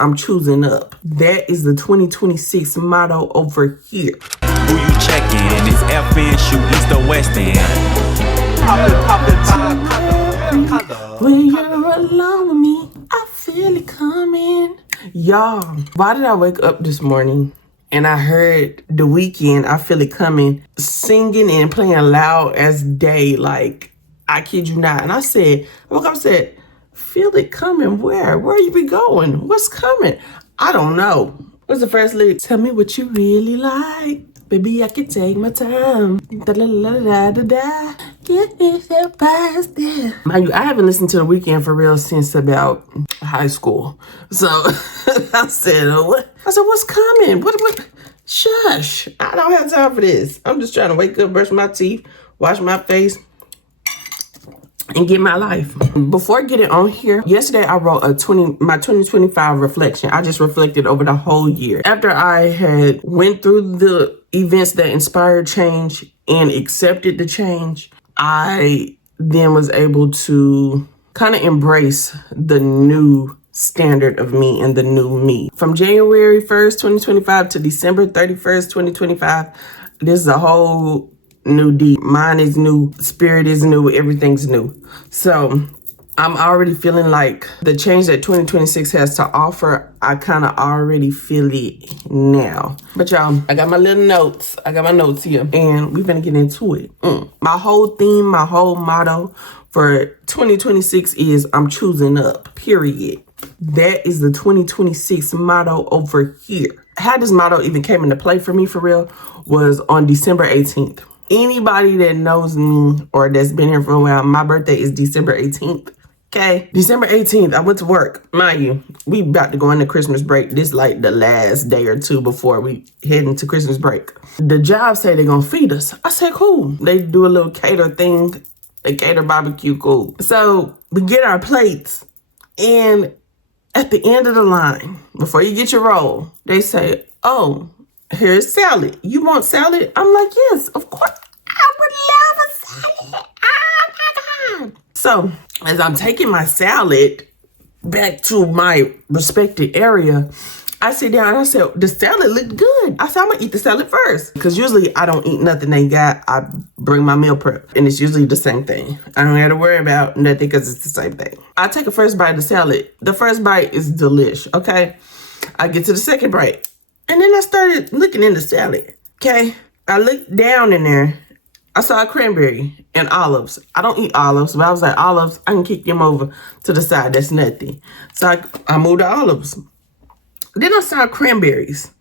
I'm choosing up. That is the 2026 motto over here. Who you checking? It's FN, shoot east or west end. When you're alone with me, I feel it coming. Y'all, why did I wake up this morning and I heard The Weeknd, I Feel It Coming, singing and playing loud as day, like, I kid you not. And I said, feel it coming where? Where you be going? What's coming? I don't know. What's the first lyric? Tell me what you really like. Baby, I can take my time. Da da da da da da. Get me step by step. Mind you, I haven't listened to The Weeknd for real since about high school. So I said, what? I said, what's coming? What? Shush. I don't have time for this. I'm just trying to wake up, brush my teeth, wash my face, and get my life. Before getting on here, yesterday I wrote my 2025 reflection. I just reflected over the whole year. After I had went through the events that inspired change and accepted the change, I then was able to kind of embrace the new standard of me and the new me. From January 1st, 2025 to December 31st, 2025, this is a whole new D. Mine is new, spirit is new, everything's new. So I'm already feeling like the change that 2026 has to offer, I kind of already feel it now. But y'all, I got my little notes. I got my notes here and we're gonna get into it. My whole theme, my whole motto for 2026 is I'm choosing up, period. That is the 2026 motto over here. How this motto even came into play for me for real was on December 18th. Anybody that knows me or that's been here for a while, my birthday is December 18th. Okay, December 18th, I went to work. Mind you, we about to go into Christmas break. This like the last day or two before we head into Christmas break. The job say they're gonna feed us. I said, cool. They do a little cater thing, a cater barbecue, cool. So we get our plates and at the end of the line, before you get your roll, they say, oh, here's salad. You want salad? I'm like, yes, of course. I would love a salad. Oh my God. So as I'm taking my salad back to my respected area, I sit down and I said, the salad looked good. I said, I'm gonna eat the salad first. Because usually I don't eat nothing they got. I bring my meal prep and it's usually the same thing. I don't have to worry about nothing because it's the same thing. I take a first bite of the salad. The first bite is delish, okay? I get to the second bite. And then I started looking in the salad, okay? I looked down in there. I saw a cranberry and olives. I don't eat olives, but I was like, olives, I can kick them over to the side. That's nothing. So I moved the olives. Then I saw cranberries.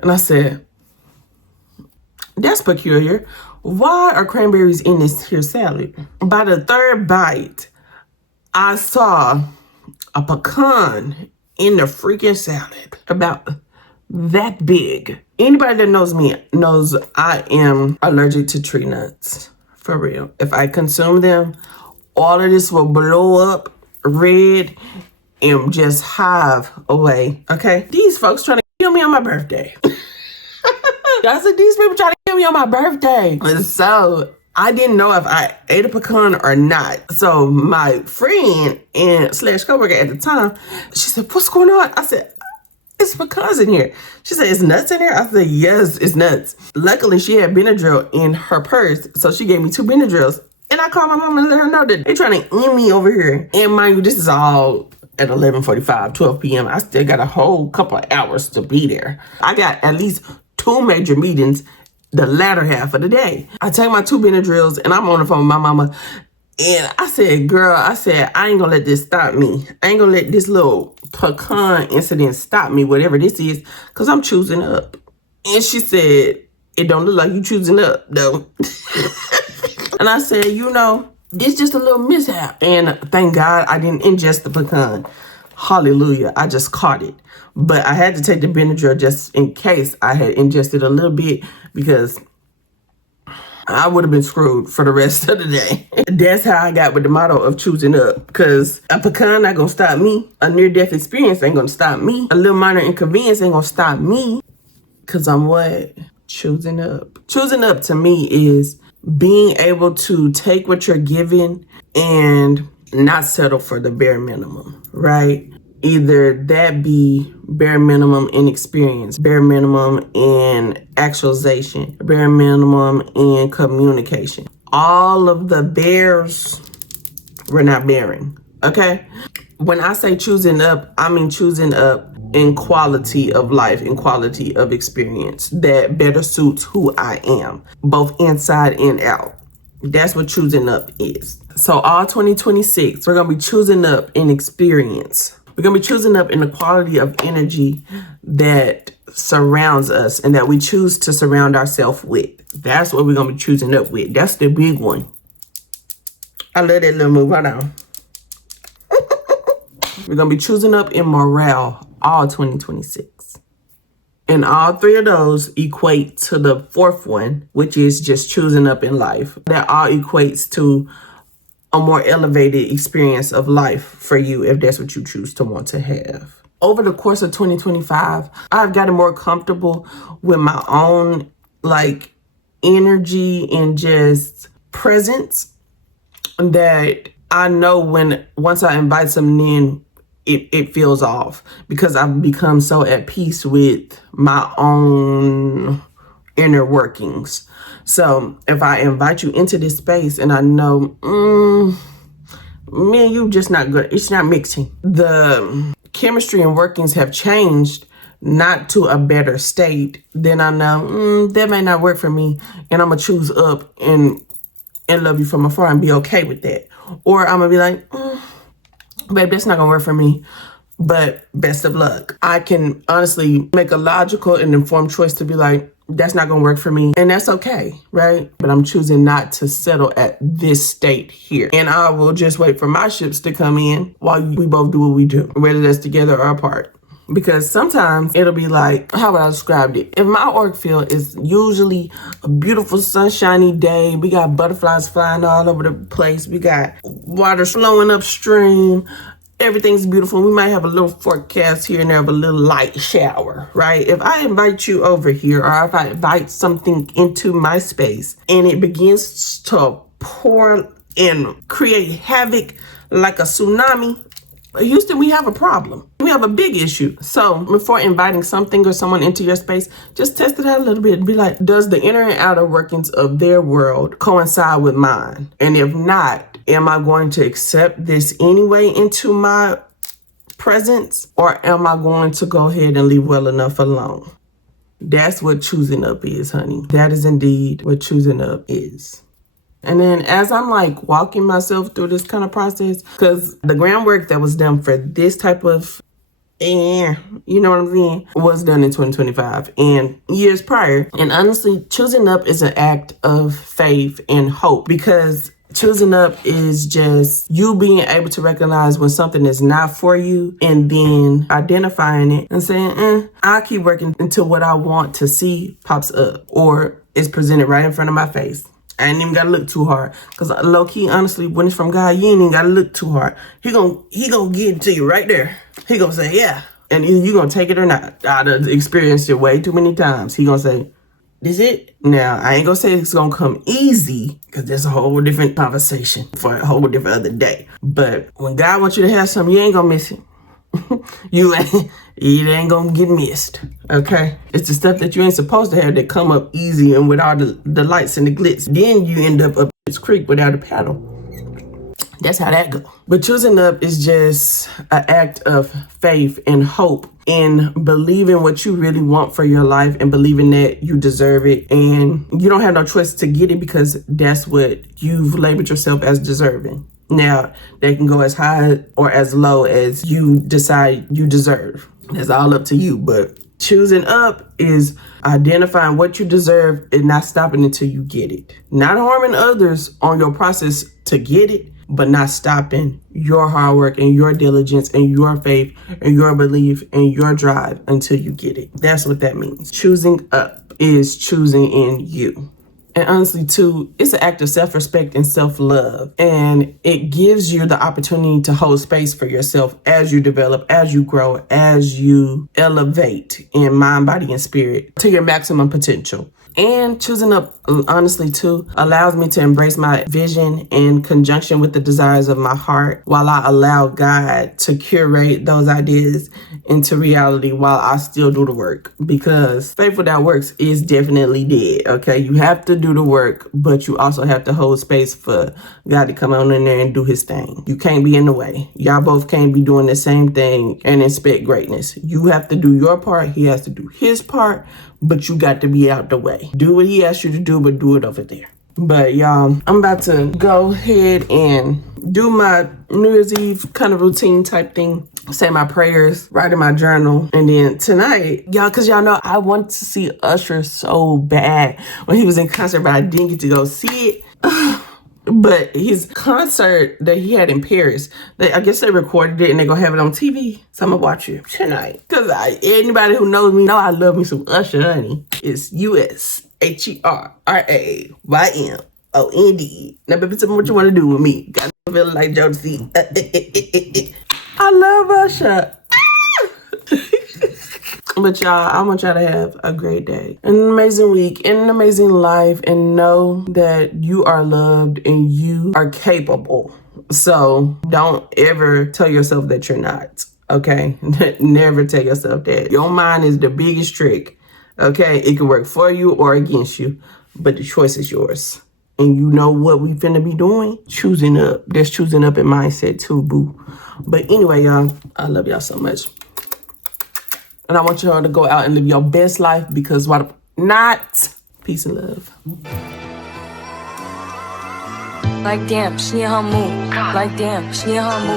And I said, that's peculiar. Why are cranberries in this here salad? By the third bite, I saw a pecan in the freaking salad. About that big. Anybody that knows me knows I am allergic to tree nuts. For real. If I consume them, all of this will blow up red and just hive away. Okay? These folks trying to kill me on my birthday. I said, these people trying to kill me on my birthday. And so I didn't know if I ate a pecan or not. So my friend and / coworker at the time, she said, what's going on? I said, it's pecans in here. She said, it's nuts in here? I said, yes, it's nuts. Luckily, she had Benadryl in her purse, so she gave me 2 Benadryls. And I called my mom and let her know that they're trying to end me over here. And mind you, this is all at 11:45, 12 p.m. I still got a whole couple of hours to be there. I got at least 2 major meetings the latter half of the day. I take my 2 Benadryls and I'm on the phone with my mama. And I said, girl, I ain't gonna let this stop me. I ain't gonna let this little pecan incident stop me, whatever this is, because I'm choosing up. And she said, it don't look like you choosing up, though. And I said, you know, this just a little mishap. And thank God I didn't ingest the pecan. Hallelujah. I just caught it. But I had to take the Benadryl just in case I had ingested a little bit because I would have been screwed for the rest of the day. That's how I got with the motto of choosing up. Because a pecan not going to stop me. A near-death experience ain't going to stop me. A little minor inconvenience ain't going to stop me. Because I'm what? Choosing up. Choosing up to me is being able to take what you're given and not settle for the bare minimum, right? Either that be bare minimum in experience, bare minimum in actualization, bare minimum in communication. All of the bears we're not bearing, okay? When I say choosing up, I mean choosing up in quality of life, in quality of experience that better suits who I am, both inside and out. That's what choosing up is. So all 2026, we're going to be choosing up in experience. We're going to be choosing up in the quality of energy that surrounds us and that we choose to surround ourselves with. That's what we're going to be choosing up with. That's the big one. I love that little move right now. We're going to be choosing up in morale all 2026. And all three of those equate to the fourth one, which is just choosing up in life. That all equates to a more elevated experience of life for you if that's what you choose to want to have. Over the course of 2025, I've gotten more comfortable with my own energy and just presence that I know once I invite something in, it feels off because I've become so at peace with my own inner workings. So if I invite you into this space and I know, me and you just not good, it's not mixing. The chemistry and workings have changed, not to a better state, then I know that may not work for me, and I'm gonna choose up and love you from afar and be okay with that. Or I'm gonna be like, babe, that's not gonna work for me, but best of luck. I can honestly make a logical and informed choice to be like, that's not gonna work for me, and that's okay, right? But I'm choosing not to settle at this state here. And I will just wait for my ships to come in while we both do what we do, whether that's together or apart. Because sometimes it'll be like, how would I describe it? If my auric field is usually a beautiful sunshiny day, we got butterflies flying all over the place, we got water flowing upstream, everything's beautiful. We might have a little forecast here and there of a little light shower, right? If I invite you over here, or if I invite something into my space and it begins to pour and create havoc like a tsunami, Houston, we have a problem. We have a big issue. So before inviting something or someone into your space, just test it out a little bit and be like, does the inner and outer workings of their world coincide with mine? And if not, am I going to accept this anyway into my presence, or am I going to go ahead and leave well enough alone? That's what choosing up is, honey. That is indeed what choosing up is. And then as I'm walking myself through this kind of process, because the groundwork that was done for this type of, you know what I'm saying, was done in 2025 and years prior. And honestly, choosing up is an act of faith and hope, because choosing up is just you being able to recognize when something is not for you and then identifying it and saying, I'll keep working until what I want to see pops up or is presented right in front of my face. I ain't even gotta look too hard. Cause low key, honestly, when it's from God, you ain't even gotta look too hard. He gonna give it to you right there. He gonna say, yeah. And either you gonna take it or not. I've experienced it way too many times. He gonna say, this it? Now, I ain't gonna say it's gonna come easy, cause that's a whole different conversation for a whole different other day. But when God wants you to have something, you ain't gonna miss it. It ain't gonna get missed, okay? It's the stuff that you ain't supposed to have that come up easy and with all the lights and the glitz. Then you end up this creek without a paddle. That's how that go. But choosing up is just an act of faith and hope in believing what you really want for your life and believing that you deserve it. And you don't have no choice to get it because that's what you've labeled yourself as deserving. Now, they can go as high or as low as you decide you deserve. That's all up to you. But choosing up is identifying what you deserve and not stopping until you get it. Not harming others on your process to get it, but not stopping your hard work and your diligence and your faith and your belief and your drive until you get it. That's what that means. Choosing up is choosing in you. And honestly, too, it's an act of self-respect and self-love. And it gives you the opportunity to hold space for yourself as you develop, as you grow, as you elevate in mind, body, and spirit to your maximum potential. And choosing up, honestly, too, allows me to embrace my vision in conjunction with the desires of my heart while I allow God to curate those ideas into reality while I still do the work. Because faith without works is definitely dead, okay? You have to do the work, but you also have to hold space for God to come on in there and do his thing. You can't be in the way. Y'all both can't be doing the same thing and expect greatness. You have to do your part. He has to do his part, but you got to be out the way. Do what he asked you to do, but do it over there. But y'all, I'm about to go ahead and do my New Year's Eve kind of routine type thing. Say my prayers, write in my journal. And then tonight, y'all, because y'all know I want to see Usher so bad when he was in concert, but I didn't get to go see it. But his concert that he had in Paris, I guess they recorded it and they're going to have it on TV. So I'm going to watch it tonight. Because anybody who knows me know I love me some Usher, honey. It's USHERRAYMOND. Now, baby, tell me what you want to do with me. Got me feeling like Jodeci. I love Usher. But y'all, I want y'all to have a great day, an amazing week, and an amazing life, and know that you are loved and you are capable. So don't ever tell yourself that you're not, okay? Never tell yourself that. Your mind is the biggest trick, okay? It can work for you or against you, but the choice is yours. And you know what we finna be doing? Choosing up. There's choosing up in mindset too, boo. But anyway, y'all, I love y'all so much. And I want y'all to go out and live your best life because why not? Peace and love. Like damn, she in her mood. Like damn, she in her mood.